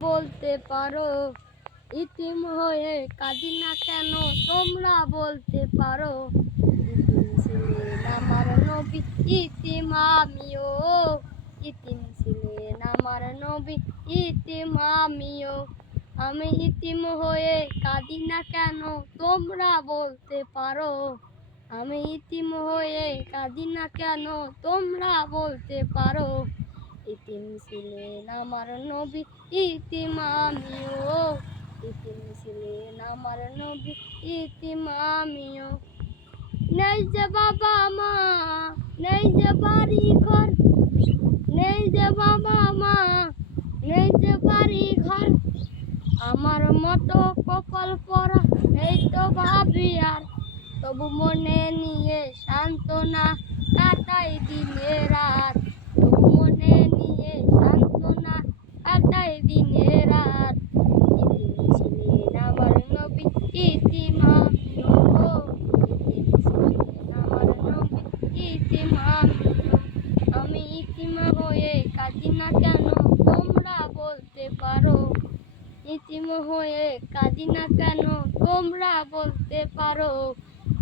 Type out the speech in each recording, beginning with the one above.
বলতে পারো ইতিম হয়ে কাঁদি না কেন তোমরা বলতে পারো ইতিম ছিলেন আমার নবী ইতিম আমিও ইতিম ছিলেন আমার নবী ইতিম আমিও আমি ইতিম হয়ে কাঁদি না কেন তোমরা বলতে পারো আমি ইতিম হয়ে কাঁদি না কেন তোমরা বলতে পারো ইতিম ছিলেন আমার নবী ইতিম আমিও ইতিম ছিলেন আমার নবী ইতিম আমিও নেই যে বাবা মা নেই যে বাড়ি ঘর নেই যে বাবা মা নেই যে বাড়ি ঘর আমার মতো কপাল পরা এই তো ভাবি আর তবু মনে নিয়ে সান্ত্বনা কাটাই দিনে রাত তবু মনে নিয়ে সান্ত্বনা কাটাই দিনে রাত ইতিম ছিলেন আমার নবী ইতিম আমিও ইতিম ছিলেন আমার নবী ইতিম আমিও আমি ইতিম হয়ে কাঁদি না কেন তোমরা বলতে পারো ইতিম হয়ে কাঁদি না কেন তোমরা বলতে পারো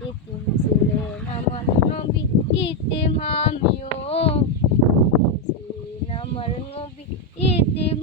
ইতিম ছিলেন আমার নবী ইতিম আমিও ইতিম ছিলেন আমার নবী ইতিম